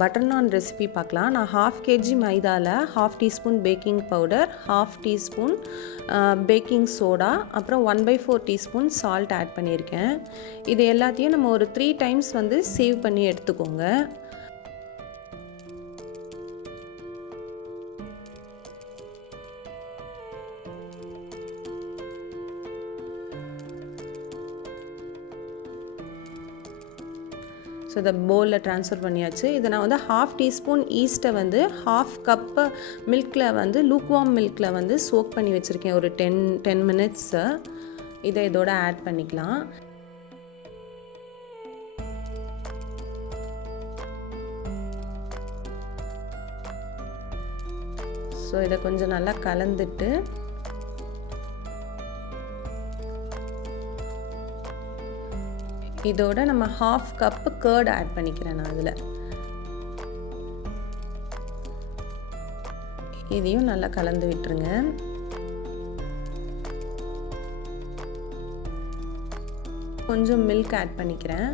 Butter நான் recipe பார்க்கலாம். நான் 1/2 kg மைதாவில் 1/2 teaspoon baking powder, 1/2 teaspoon baking soda, அப்புறம் 1/4 teaspoon சால்ட் ஆட் பண்ணியிருக்கேன். இது எல்லாத்தையும் நம்ம ஒரு 3 times வந்து சேவ் பண்ணி எடுத்துக்கோங்க. ஸோ இதை பவுலில் ட்ரான்ஸ்ஃபர் பண்ணியாச்சு. இதை நான் வந்து 1/2 teaspoon ஈஸ்ட்டை வந்து 1/2 cup மில்கில் வந்து லூக்வார்ம் மில்கில் வந்து சோக் பண்ணி வச்சுருக்கேன் ஒரு 10 minutes. இதை இதோட ஆட் பண்ணிக்கலாம். ஸோ இதை கொஞ்சம் நல்லா கலந்துட்டு இதோட நம்ம 1/2 cup curd ஆட் பண்ணிக்கிறேன் நான் அதில். இதையும் நல்லா கலந்து விட்டுருங்க. கொஞ்சம் மில்க் ஆட் பண்ணிக்கிறேன்.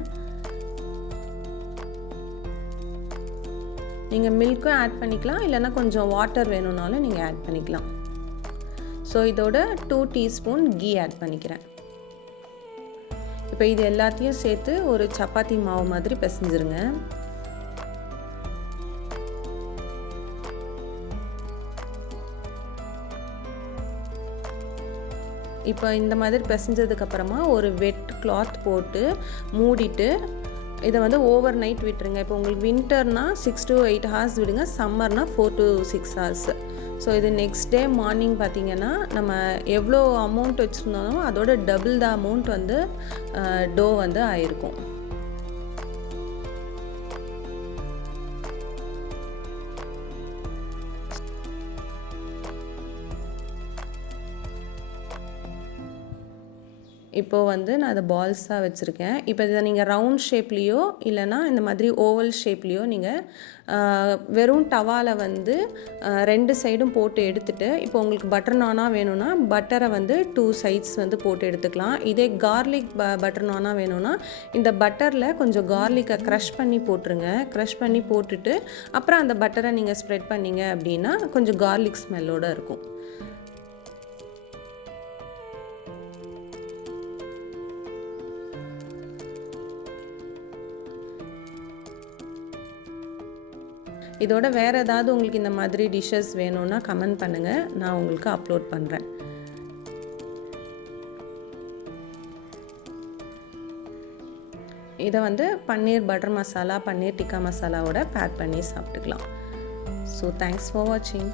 நீங்கள் மில்க்கும் ஆட் பண்ணிக்கலாம், இல்லைன்னா கொஞ்சம் வாட்டர் வேணும்னாலும் நீங்கள் ஆட் பண்ணிக்கலாம். ஸோ இதோட 2 teaspoon கீ ஆட் பண்ணிக்கிறேன். இப்போ இது எல்லாத்தையும் சேர்த்து ஒரு சப்பாத்தி மாவு மாதிரி பிசைஞ்சிருங்க. இப்போ இந்த மாதிரி பிசைஞ்சதுக்கு அப்புறமா ஒரு வெட் கிளாத் போட்டு மூடிட்டு இதை வந்து ஓவர் நைட் விட்டுருங்க. இப்போ உங்களுக்கு வின்டர்னா 6 to 8 hours விடுங்க, சம்மர்னா 4 to 6 hours. ஸோ இது நெக்ஸ்ட் டே மார்னிங் பார்த்தீங்கன்னா நம்ம எவ்வளோ அமௌண்ட் வச்சுருந்தோமோ அதோட டபுள் த அமௌண்ட் வந்து டோ வந்து ஆயிருக்கும். இப்போது வந்து நான் அதை பால்ஸாக வச்சுருக்கேன். இப்போ இதை நீங்கள் ரவுண்ட் ஷேப்லேயோ இல்லைனா இந்த மாதிரி ஓவல் ஷேப்லேயோ நீங்கள் வெறும் டவாவில் வந்து 2 சைடும் போட்டு எடுத்துகிட்டு, இப்போ உங்களுக்கு பட்டர் நானாக வேணும்னா பட்டரை வந்து 2 sides வந்து போட்டு எடுத்துக்கலாம். இதே கார்லிக் பட்டர் நானாக வேணும்னா இந்த பட்டரில் கொஞ்சம் கார்லிக்கை க்ரஷ் பண்ணி போட்டுருங்க. க்ரஷ் பண்ணி போட்டுட்டு அப்புறம் அந்த பட்டரை நீங்கள் ஸ்ப்ரெட் பண்ணிங்க அப்படின்னா கொஞ்சம் கார்லிக் ஸ்மெல்லோடு இருக்கும். இதோட வேறு ஏதாவது உங்களுக்கு இந்த மாதிரி டிஷ்ஷஸ் வேணும்னா கமெண்ட் பண்ணுங்கள், நான் உங்களுக்கு அப்லோட் பண்ணுறேன். இதை வந்து பன்னீர் பட்டர் மசாலா, பன்னீர் டிக்கா மசாலாவோட பேக் பண்ணி சாப்பிட்டுக்கலாம். ஸோ தேங்க்ஸ் ஃபார் வாட்சிங்.